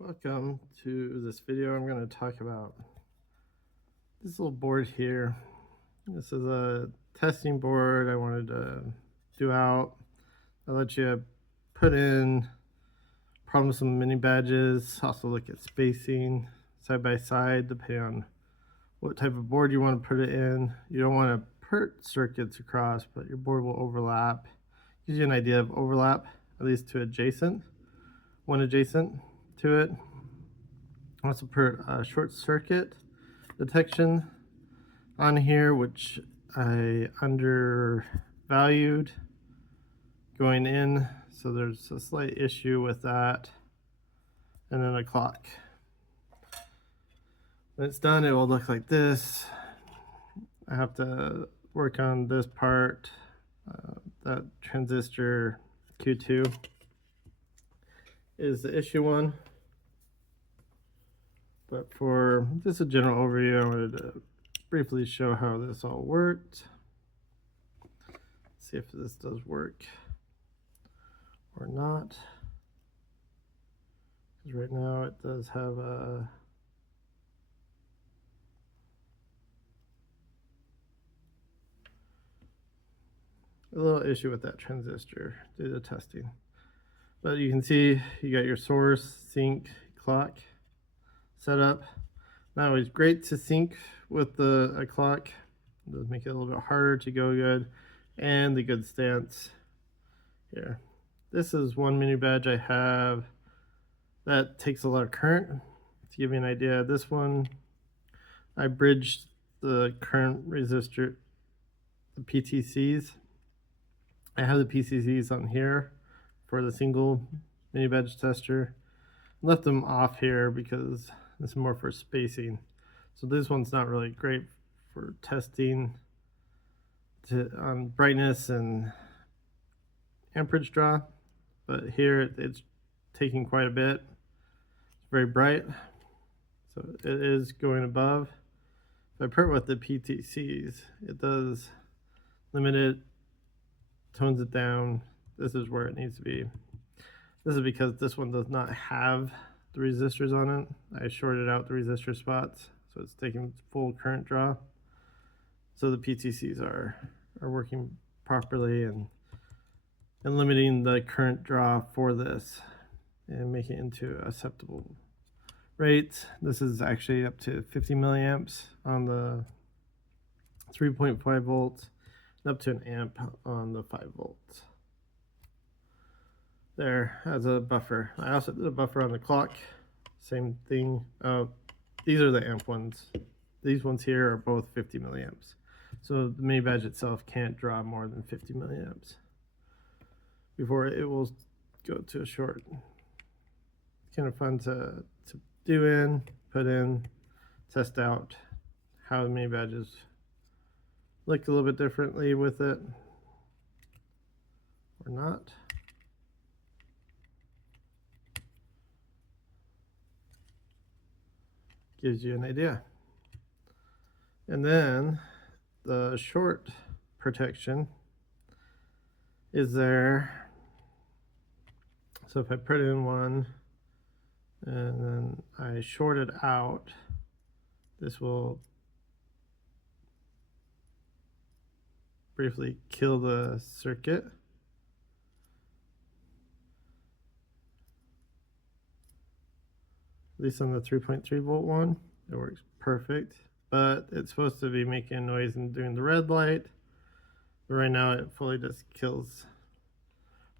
Welcome to this video. I'm going to talk about this little board here. This is a testing board I wanted to do out. I'll let you put in problems with mini badges, also look at spacing side by side depending on what type of board you want to put it in. You don't want to put circuits across, but your board will overlap. Gives you an idea of overlap, at least to one adjacent to it. Also put a short circuit detection on here, which I undervalued going in, so there's a slight issue with that. And then a clock. When it's done, it will look like this. I have to work on this part. That transistor Q2 is the issue one. But for just a general overview, I wanted to briefly show how this all worked. See if this does work or not. Because right now it does have a little issue with that transistor due to testing. But you can see you got your source, sync, clock set up. Not always great to sync with a clock. It does make it a little bit harder to go good. And the good stance here. This is one mini badge I have that takes a lot of current. To give you an idea, this one I bridged the current resistor, the PTCs. I have the PTCs on here for the single mini badge tester. Left them off here because this is more for spacing. So this one's not really great for testing on brightness and amperage draw, but here it's taking quite a bit. It's very bright, so it is going above. If I put with the PTCs, it does limit it, tones it down. This is where it needs to be. This is because this one does not have the resistors on it. I shorted out the resistor spots, so it's taking full current draw. So the PTCs are working properly and limiting the current draw for this and making it into acceptable rates. This is actually up to 50 milliamps on the 3.5 volts and up to an amp on the 5 volts. There as a buffer. I also did a buffer on the clock. Same thing. These are the amp ones. These ones here are both 50 milliamps. So the mini badge itself can't draw more than 50 milliamps before it will go to a short. It's kind of fun to put in, test out how the mini badges look a little bit differently with it or not. Gives you an idea. And then the short protection is there. So if I put in one and then I short it out, this will briefly kill the circuit. At least on the 3.3 volt one, it works perfect, but it's supposed to be making a noise and doing the red light. But right now it fully just kills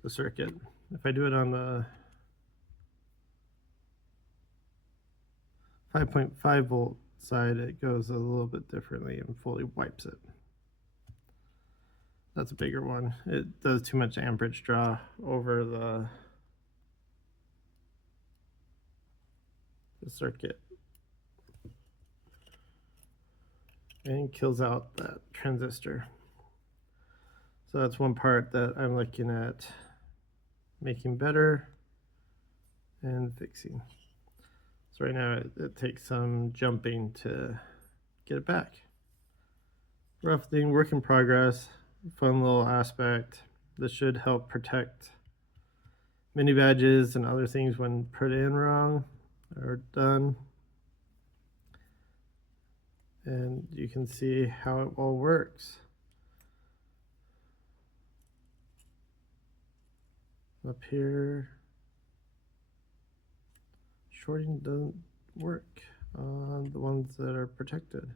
the circuit. If I do it on the 5.5 volt side, it goes a little bit differently and fully wipes it. That's a bigger one. It does too much amperage draw over the circuit and kills out that transistor. So that's one part that I'm looking at making better and fixing. So right now it takes some jumping to get it back. Rough thing, work in progress, fun little aspect. This should help protect mini badges and other things when put in wrong. are done. And you can see how it all works. Up here, shorting doesn't work on the ones that are protected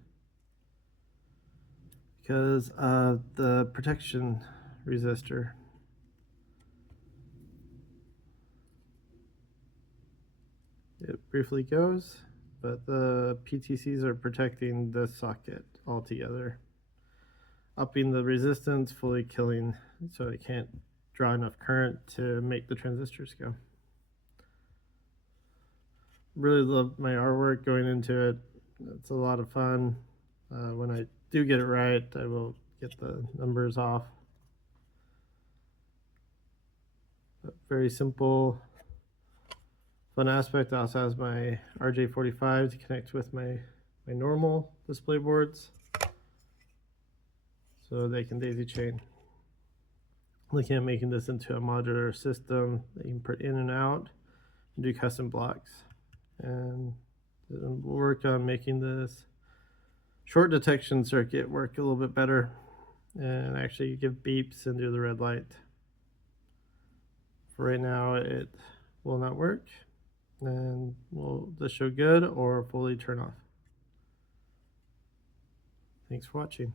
because of the protection resistor. It briefly goes, but the PTCs are protecting the socket altogether, upping the resistance, fully killing, so it can't draw enough current to make the transistors go. Really love my artwork going into it. It's a lot of fun. When I do get it right, I will get the numbers off. But very simple, fun aspect. I also has my RJ45 to connect with my normal display boards, so they can daisy chain. Looking at making this into a modular system that you can put in and out and do custom blocks. And we'll work on making this short detection circuit work a little bit better and actually give beeps and do the red light. For right now, it will not work, and will this show good or fully turn off. Thanks for watching.